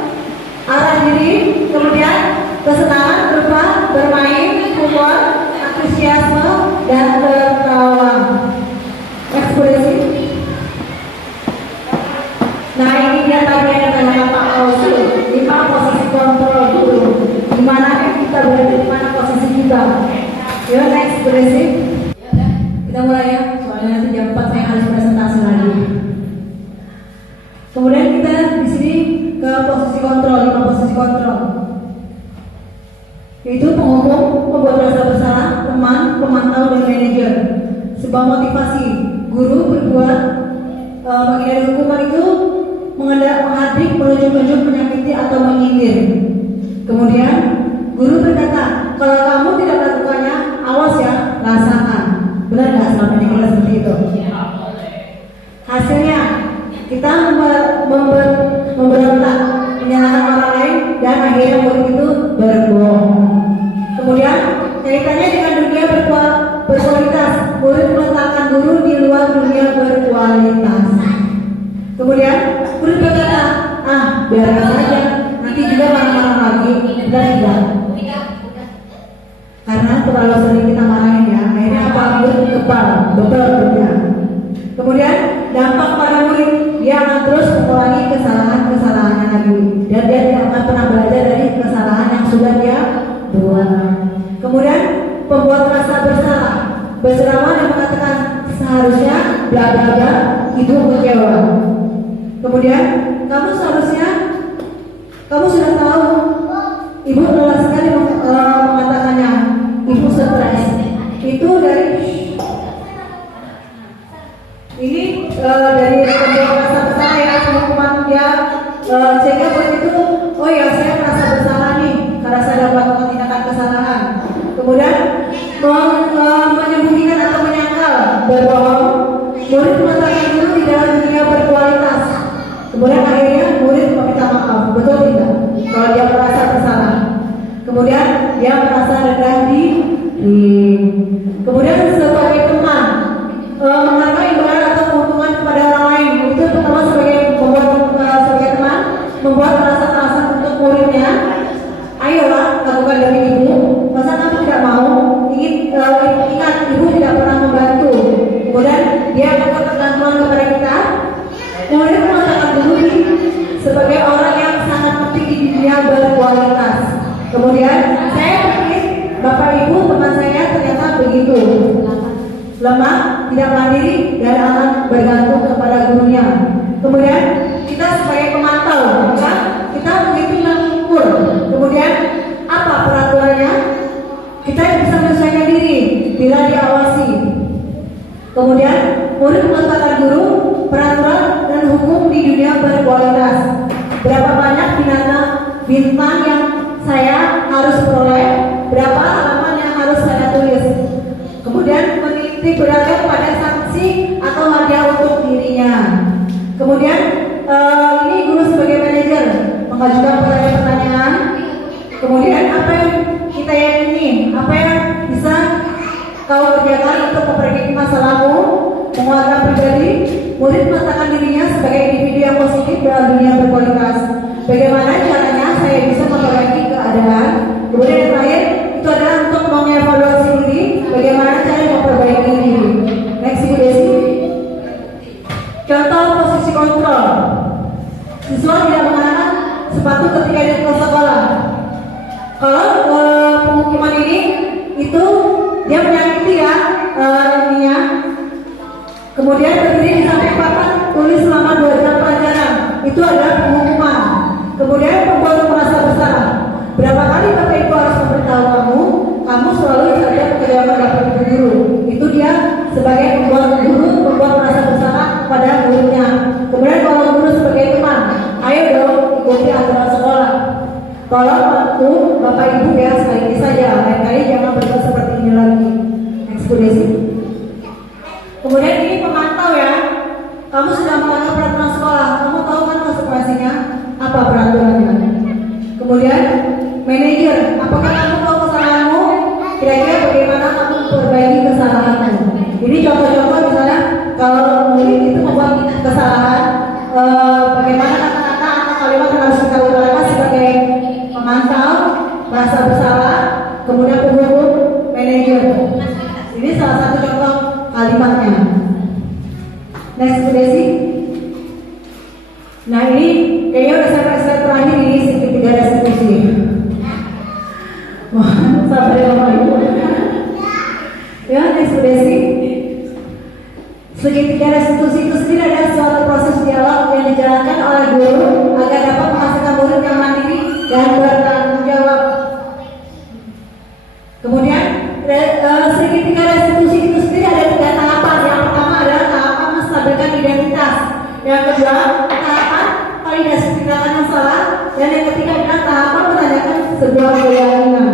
arah diri, kemudian kesenangan berupa bermain, humor, antusiasme, dan tertawa. Ekspresi. Nah, ini dia tadi yang katakan Pak Ausul, 5 posisi kontrol dulu. Di mana kita berada, di mana posisi kita. Yuk, ekspresi. Kita mulai ya, soalnya nanti jam 4 saya harus presentasi lagi. Kemudian kita di sini ke posisi kontrol, 5 posisi kontrol. Yaitu penghukum, pembuat rasa bersalah, teman, pemantau, dan manajer. Sebuah motivasi, guru berbuat menghindari hukuman itu menghadik, menunjuk-nunjuk, menyakiti atau menyindir. Kemudian guru berkata, kalau kamu tidak melakukannya, awas ya, rasakan. Benar nggak selama ini kita seperti itu? Hasilnya kita memberontak, menyalahkan orang lain, dan akhirnya murid itu berbohong. Kemudian kaitannya dengan dunia berkualitas, murid meletakkan guru di luar dunia berkualitas. Kemudian murid berkata, biarkan saja, nanti juga marah-marah lagi. Benar tidak? Karena terlalu sering kita marahin ya, akhirnya apa? Murid kebal, betul. Kemudian dampak pada murid, dia akan terus mengulangi kesalahan-kesalahannya lagi, dan dia tidak akan pernah belajar dari kesalahan yang sudah dia buat. Kemudian pembuat rasa bersalah, berceramah dan mengatakan seharusnya bla bla bla, ibu kecewa. Kemudian kamu sudah tahu, ibu lelah sekali mengatakannya, ibu stres. Itu dari pembuat rasa bersalah ya, penghukuman dia, sehingga begitu, oh ya saya merasa bersalah nih karena saya dapat melakukan tindakan kesalahan. Kemudian menyembunyikan atau menyangkal, berbohong, murid mengatakan guru di dalam dunia berkualitas. Kemudian akhirnya murid meminta maaf, betul tidak? Kalau dia merasa bersalah. Kemudian dia merasa rendah diri. Kemudian sebagai teman, menghargai imbalan atau keuntungan kepada orang lain, itu pertama sebagai teman, membuat alasan-alasan untuk muridnya. Ayolah lakukan demi ibu, masa kamu tidak mau? Ingat, ibu tidak pernah membantu. Kemudian dia akan ketergantungan kepada kita. Kemudian mengatakan dulu sebagai orang yang sangat penting di dunia berkualitas. Kemudian saya pikir bapak ibu teman saya ternyata begitu lemah, tidak mandiri, dan akan bergantung kepada gurunya. Kemudian kita sebagai pemantau, maka kita begitu mengukur. Kemudian apa peraturannya? Kita bisa menyesuaikan diri bila diawasi. Kemudian murid mengatakan guru, peraturan dan hukum di dunia berkualitas. Berapa banyak bintang yang saya harus peroleh, berapa halaman yang harus saya tulis. Kemudian meniti beratnya pada sanksi atau hadiah untuk dirinya. Kemudian ini guru sebagai manajer mengajukan pertanyaan. Kemudian apa yang kita yakini, apa yang bisa kau kerjakan untuk memperbaiki masalahmu, menguatkan pribadi. Murid meletakkan dirinya sebagai individu yang positif dalam dunia berkualitas. Bagaimana caranya saya bisa memperbaiki keadaan? Kemudian yang terakhir itu adalah untuk mengevaluasi diri, bagaimana cara memperbaiki diri. Next, Ibu Desi. Contoh posisi kontrol. Siswa tidak mengenakan sepatu ketika dia ke sekolah. Kalau penghukuman ini itu dia menyakiti ya ininya. Kemudian berdiri di samping papan, tulis selama 2 jam pelajaran. Itu adalah penghukuman. Kemudian membuat merasa bersalah. Berapa kali Bapak Ibu harus memberitahu kamu selalu saja pekerjaan dapat guru. Itu dia sebagai membuat guru membuat merasa bersalah pada gurunya. Kemudian kalau guru sebagai teman, ayo dong ikuti aturan sekolah. Tolong bantu Bapak Ibu ya sekali ini saja, lain kali jangan berbuat seperti ini lagi. Ekskursi. Kemudian ini pemantau ya. Kamu sudah melanggar peraturan sekolah, kamu tahu kan konsekuensinya apa peraturannya. Kemudian manajer, apakah Ini contoh-contoh misalnya kalau murid itu membuat kesalahan, bagaimana kata-kata atau kalimat yang harus kita utarakan sebagai pemantau, merasa bersalah, kemudian penghukum, manajer. Ini salah satu contoh kalimatnya. Next, Bu Desi. Nah ini kayaknya udah sampai slide terakhir ini segitiga restitusi. Wah, sabar ya Bapak Ibu. Ya, next Bu Desi. Segitiga restitusi itu sendiri adalah suatu proses dialog yang dijalankan oleh guru agar dapat menghasilkan murid yang mandiri dan bertanggung jawab. Kemudian segitiga restitusi itu sendiri ada 3 tahapan. Yang pertama adalah tahapan menstabilkan identitas. Yang kedua, tahapan validasi tindakan yang salah. Dan yang ketiga adalah tahapan menanyakan sebuah keyakinan.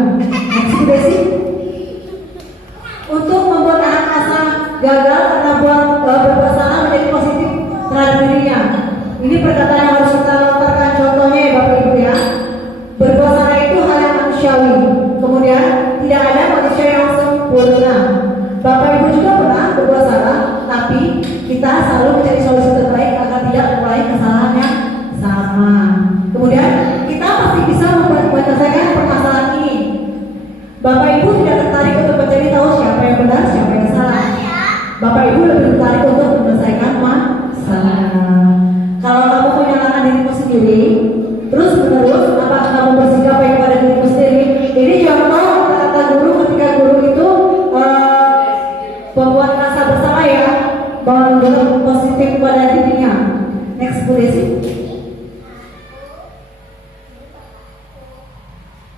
Next, Bu Desi. Untuk membuat anak asa gagal karena berbuat salah menjadi positif terhadap dirinya. Ini perkataan yang harus kita lontarkan contohnya ya Bapak Ibu ya. Berbuat salah itu hal yang manusiawi. Kemudian tidak ada manusia yang sempurna. Bapak Ibu juga pernah berbuat salah, tapi kita selalu mencari solusi terbaik agar tidak mengulangi kesalahan yang sama. Kemudian kita pasti bisa menyelesaikan permasalahan ini. Bapak Ibu tidak tertarik untuk mencari tahu siapa yang benar, siapa yang salah. Bapak Ibu lebih tertarik untuk menyelesaikan masalah. Kalau kamu menyalahkan dirimu sendiri, terus menerus, apakah kamu bersikap baik pada dirimu sendiri? Ini contoh kata guru ketika guru itu membuat rasa bersalah ya, bahwa positif pada dirinya. Next, Bu Desi.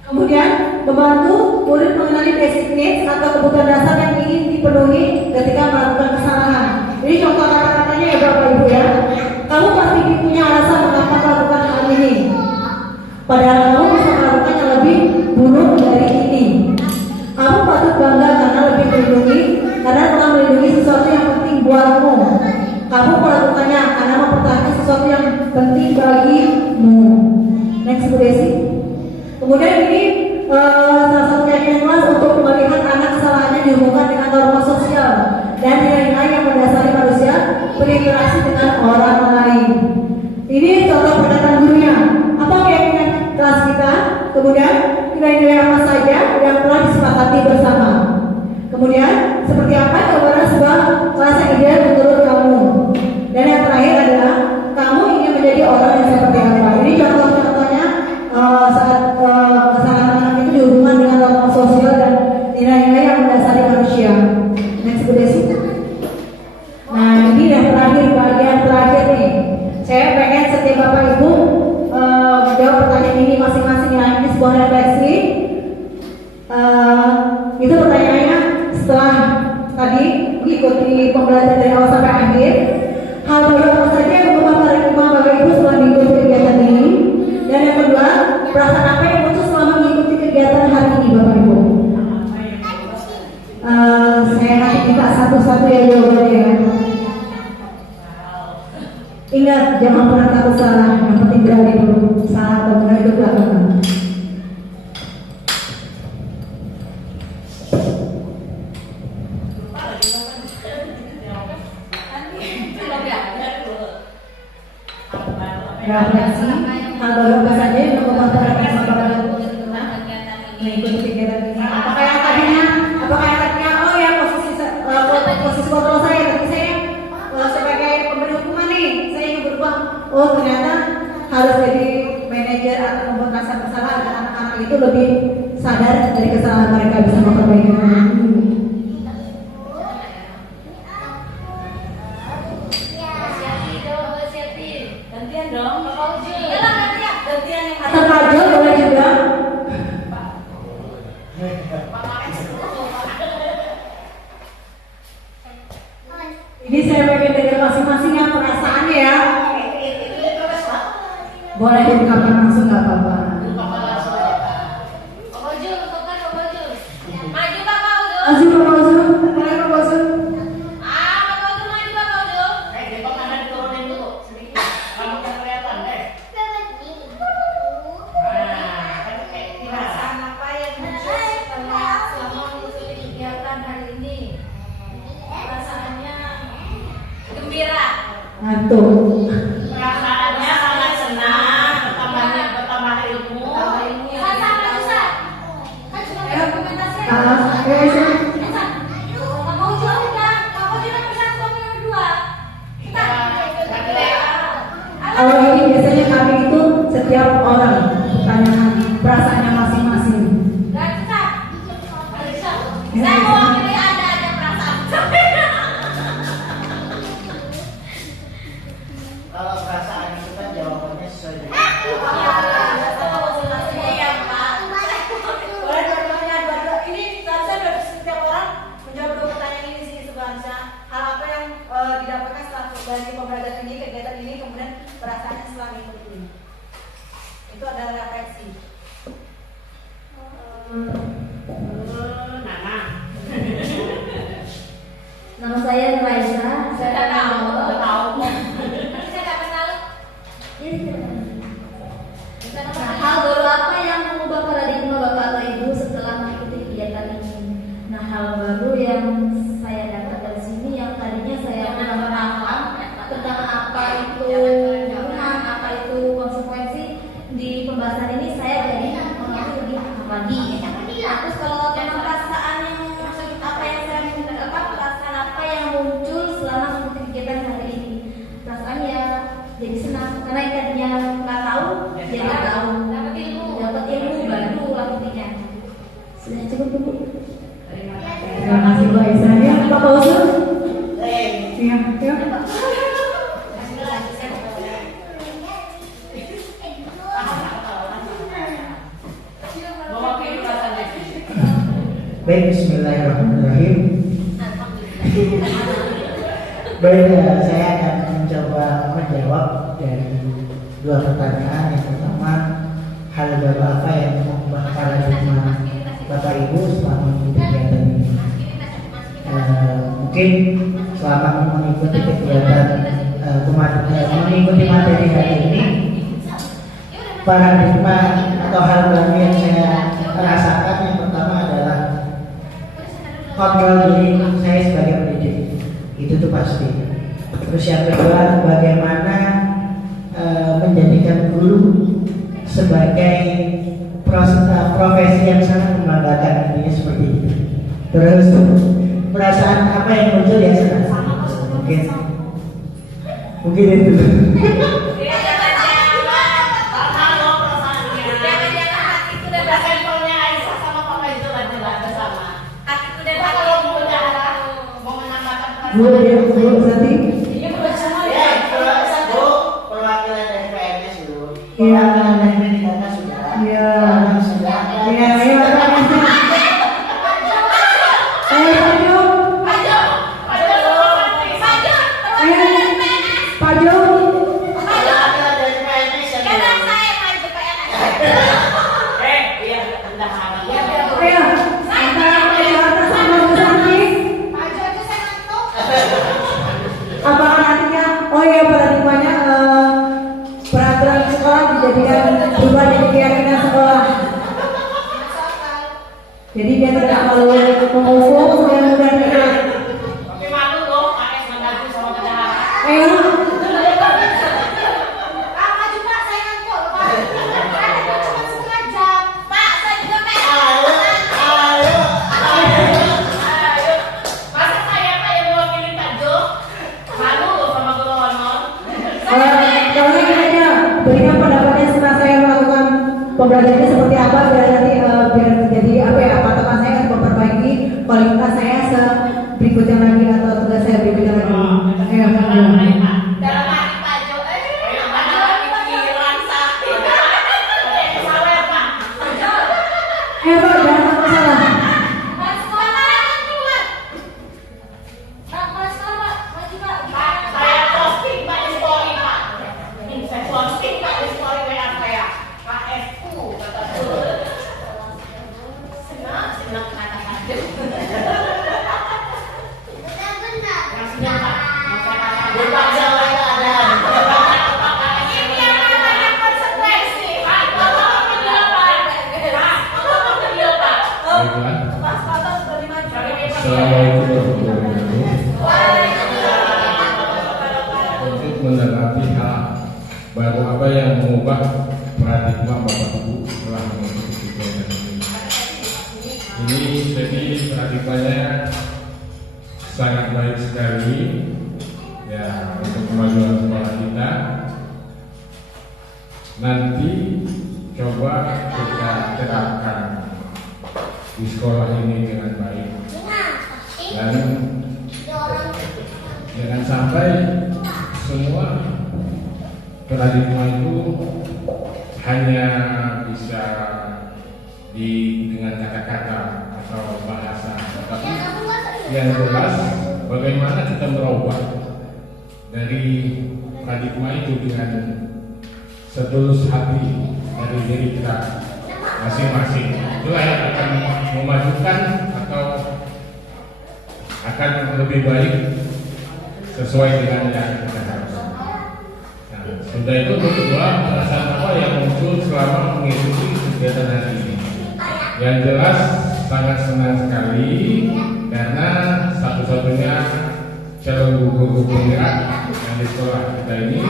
Kemudian membantu murid mengenali basic needs atau kebutuhan dasar yang ingin dipenuhi ketika melakukan kesalahan. Ini contoh kata-katanya ya Bapak Ibu ya. Kamu pasti punya alasan mengapa melakukan hal ini. Padahal kamu bisa melakukan yang lebih buruk dari ini. Kamu patut bangga karena lebih melindungi, karena telah melindungi sesuatu yang penting buatmu. Kamu melakukannya karena mempertahankan sesuatu yang penting bagimu. Next, Bu Desi. Kemudian ini salah satu keyakinan kelas untuk melihat anak kesalahannya dihubungkan dengan norma sosial dan nilai-nilai yang mendasari manusia berinteraksi dengan orang lain. Ini contoh perkataan gurunya. Apa keyakinan kelas kita? Kemudian nilai-nilai apa saja yang telah disepakati bersama. Kemudian seperti apa gambaran sebuah kelas yang ideal menurut kamu? Dan yang terakhir adalah kamu ingin menjadi orang yang seperti apa? Ini contoh-contohnya saat kesalahan anak itu dihubungkan dengan norma sosial dan nilai-nilai yang mendasari manusia. Next, Bu Desi. Nah ini yang terakhir, bagian terakhir nih. Saya pengen setiap Bapak Ibu menjawab pertanyaan ini masing-masing. Nah ini sebuah refleksi. Itu pertanyaannya setelah tadi mengikuti pembelajaran dari awal sampai akhir. Hal baru apa saja yang mengubah paradigma Bapak Ibu setelah mengikuti kegiatan ini? Dan yang kedua, perasaan apa yang muncul selama mengikuti kegiatan hari ini Bapak Ibu? Saya nanti minta satu-satu ya jawabannya ya. Ingat, jangan pernah takut salah. Yang penting berani dulu. Salah atau benar itu belakangan. Refleksi hal baru apa saja yang mengubah paradigma Bapak Ibu setelah mengikuti kegiatan ini? Apakah yang tadinya? Oh ya posisi kontrol saya, tapi saya sebagai pemberi hukuman nih, saya ingin berubah. Oh ternyata harus jadi manajer atau membuat rasa bersalah agar anak-anak itu lebih sadar dari kesalahan mereka, bisa memperbaikinya. Atau kajol boleh juga. Ini saya pengen dengar masing-masing yang perasaannya ya. Boleh diungkapkan langsung nggak apa-apa. Maju Bapak Uzul, boleh Bapak Uzul. Perasaan biasanya kami itu setiap orang pertanyaan perasaannya masing-masing. Saya mewakili Anda ada perasaan. Kalau perasaan itu kan jawabannya sesuai dengan Iya, Pak. Boleh dua-duanya, dua-dua. Ini seharusnya dari setiap orang menjawab dua pertanyaan ini sih sebenarnya. Hal apa yang didapatkan setelah dari pembelajaran ini, kegiatan ini, kemudian perasaannya setelah mengikuti ini. Itu adalah refleksi. Nana. Nama saya Raisa. Saya tahu. Saya nggak kenal. Nah, hal baru apa yang mengubah paradigma Bapak atau Ibu setelah mengikuti kegiatan ini? Nah, hal baru yang saya dapat dari sini yang tadinya saya kurang paham tentang apa itu hubungan, apa itu konsekuensi, di pembahasan ini saya jadi mengerti lebih paham lagi. Nah, terus kalau tentang perasaan yang apa yang saya perasaan apa yang muncul selama mengikuti kegiatan hari ini, perasaan ya jadi senang karena yang tadinya nggak tahu jadi tahu, dapat ilmu baru lah intinya. Sudah cukup dulu. Terima kasih Bu Aisyah. Ya, Pak Pausul. Iya, ya. Baik, bismillahirrahmanirrahim. Baik, saya akan mencoba menjawab dari dua pertanyaan. Yang pertama, hal baru apa yang mengubah paradigma Bapak Ibu selama mengikuti kegiatan ini? Mungkin selama mengikuti kegiatan mengikuti materi hari ini, paradigma atau hal baru yang saya rasakan yang pertama adalah kontrol diri saya sebagai pendidik, itu tuh pasti. Terus yang kedua, bagaimana menjadikan guru sebagai profesi yang sangat membanggakan, intinya seperti itu. Terus perasaan apa yang muncul ya senang. Mungkin itu. Bu, berarti perwakilan dari PNS dulu. Perwakilan dari PNS sudah. Iya. Sudah. Iya, ayo Pak Jo. Perwakilan dari PNS yang apakah nantinya, oh iya paradigmanya peraturan sekolah dijadikan berubah jadi keyakinan sekolah. Jadi dia tidak perlu menghukum yang mudah dikira. Tapi malu loh, AS mengadu sama padahal. Ayo. Masa saya Pak yang mewakili Pak Jo? Malu loh sama guru honor. Kalau ini aja berikan pendapatnya setelah saya melakukan pembelajarannya seperti apa biar nanti biar jadi apa ya, patokan saya akan memperbaiki kualitas saya berikutnya lagi atau tugas saya berikutnya lagi. Ayo, Dalam hati Pak Jo, ada pikiran sakit. Salah Pak. ayo Pak, jangan sampai salah. Pak, saya posting Pak di story Pak. Saya posting Pak di story WA saya. Pak SU kata tuh. Senang kata Pak Jo. Yang senyum Pak. Yang saya katakan. Ini yang namanya konsekuensi. Pak, tolong video Pak. Pak, tolong video Pak. Pas patas dari maju. Assalamualaikum warahmatullahi wabarakatuh. Untuk menanggapi hal baru apa yang mengubah paradigma Bapak Ibu setelah mengikuti kegiatan ini. Ini jadi paradigmanya sangat baik sekali ya untuk kemajuan sekolah kita. nanti coba kita terapkan di sekolah ini dengan baik, dan jangan sampai semua paradigma itu hanya bisa dengan kata-kata atau bahasa, tapi yang jelas bagaimana kita merubah dari paradigma itu dengan setulus hati dari diri kita masing-masing. Itulah yang akan memajukan atau akan lebih baik sesuai dengan yang kita harapkan. Nah, sudah itu kedua, perasaan apa yang muncul selama mengikuti kegiatan hari ini? Yang jelas sangat senang sekali karena satu-satunya calon guru penggerak yang di sekolah kita ini,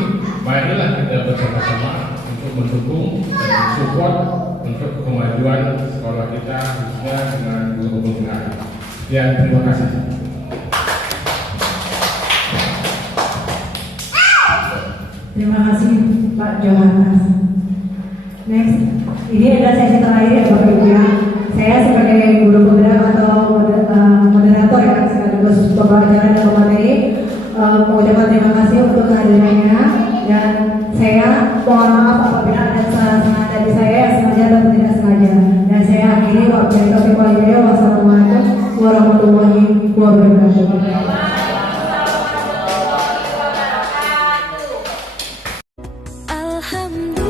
marilah kita bersama-sama untuk mendukung dan support untuk kemajuan sekolah kita khususnya dengan guru penggerak. Sekian, terima kasih. Terima kasih Pak Johannes. Next, ini adalah sesi terakhir ya Bapak Ibu ya. Saya sebagai guru penggerak atau moderator ya, sekaligus pembaca dan pemateri, mengucapkan terima kasih untuk kehadirannya, dan saya mohon maaf apabila ada salah-salah dari saya yang sengaja atau tidak sengaja. Dan saya akhiri wassalamualaikum warahmatullahi wabarakatuh. Alhamdulillah.